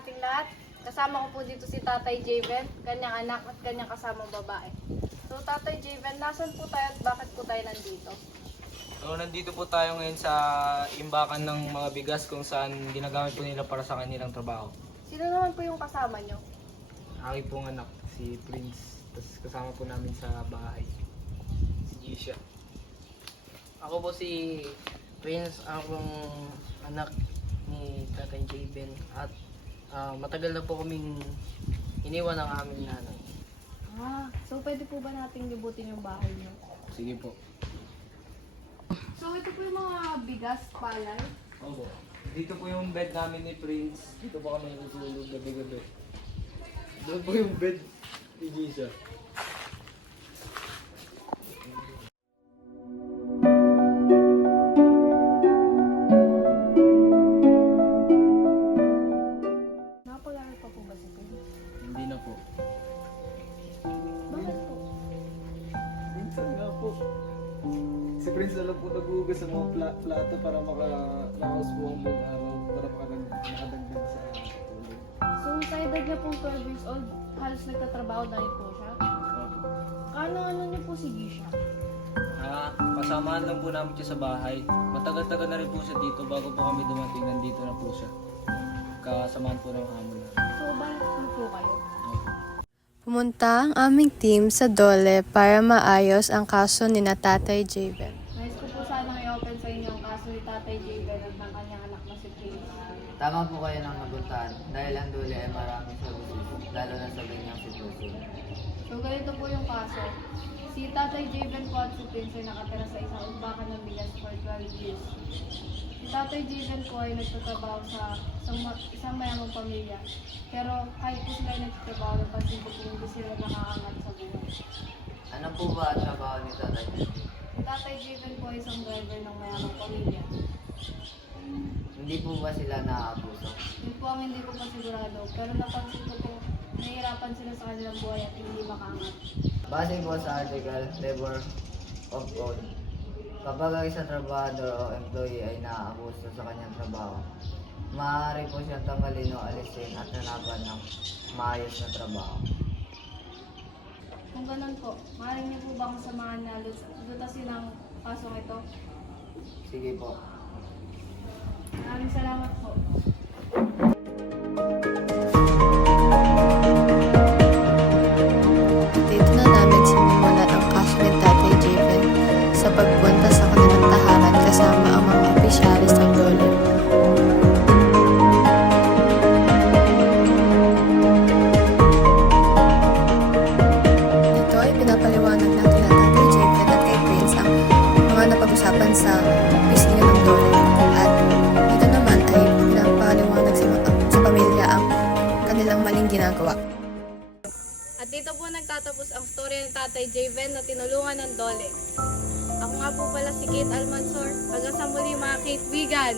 ating lahat. Kasama ko po dito si Tatay Javen, kanyang anak at kanyang kasamang babae. So Tatay Javen, nasan po tayo at bakit po tayo nandito? So, nandito po tayo ngayon sa imbakan ng mga bigas kung saan ginagamit po nila para sa kanilang trabaho. Sino naman po yung kasama nyo? Aking pong anak, si Prince. Tapos kasama po namin sa bahay, si Gisha. Ako po si Prince, akong anak ni Tatay Javen at matagal na po kaming iniwan ng aming nanay. So pwede po ba nating libutin yung bahay nyo? Sige po. So ito po yung mga bigas, palay. Opo. Dito po yung bed namin ni Prince. Dito po kami natutulog gabi-gabi. Doon po yung bed ni Gisha. Nakapag-aral pa po ba si Prince? Hindi na po. Bakit po? Minsan nga po. Si Prince na lang po naghuhugas sa mga plato para makaus po ang buong araw. Para makadagdag sa tulog. So sa edad niya pong 12 years old, halos nagtatrabaho na rin po siya. Ano niyo po si Gisha? Kasamaan lang po namin siya sa bahay. Matagal-tagal na rin po siya dito bago po kami dumating. Nandito na po siya. Kasamaan po ng amo namin. So balik na po kayo? Pumunta ang aming team sa Dole para maayos ang kaso ni Tatay Javen. Nais ko po sanang i-open sa inyo ang kaso ni Tatay Javen at ng kanyang anak na si Prince. Tama po kayo ng naguntahan dahil ang duli ay maraming services, lalo na sa ganyang sitwasyon. So ganito po yung kaso. Si Tatay Javen po at si Prince ay nakatira sa isang umbakan ng bigas for 12 years. Si Tatay Javen po ay nagtatrabaho sa isang mayamang pamilya. Pero kahit po sila ay nagtatrabaho, napansin ko po hindi sila nakaangat sa buhay. Ano po ba ang trabaho ni Tatay? Si Tatay Javen po ay isang driver ng mayamang pamilya. Hindi po ba sila naaabuso? Yun po ang hindi ko pa sigurado. Pero napansin ko po, nahihirapan sila sa kanilang buhay at hindi makaangat. Base po sa article, Labor of Code, kapag ang isang trabahador o employee ay naaabuso sa kanyang trabaho, maaari po siyang tanggalin o alisin at hanapan ng maayos na trabaho. Kung ganun po, maaaring niyo po bang samahan na lutasin ang kasong ito? Sige po. Maraming salamat po. Dito na namin sinimulan ang kaso ni Tatay Javen sa pagpunta sa kanilang tahanan kasama ang mga opisyalis ng Dole. Dito ay pinapaliwanag natin na Tatay Javen at kay Prince ang mga napag-usapan sa opisina ng Dole. At dito naman ay pinapaliwanag sa pamilya ang kanilang maling ginagawa. At dito po nagtatapos ang storya ng Tatay Javen na tinulungan ng Dole. Ako nga po pala si Kate Almansor. Hanggang sa muli mga Kate Vegan!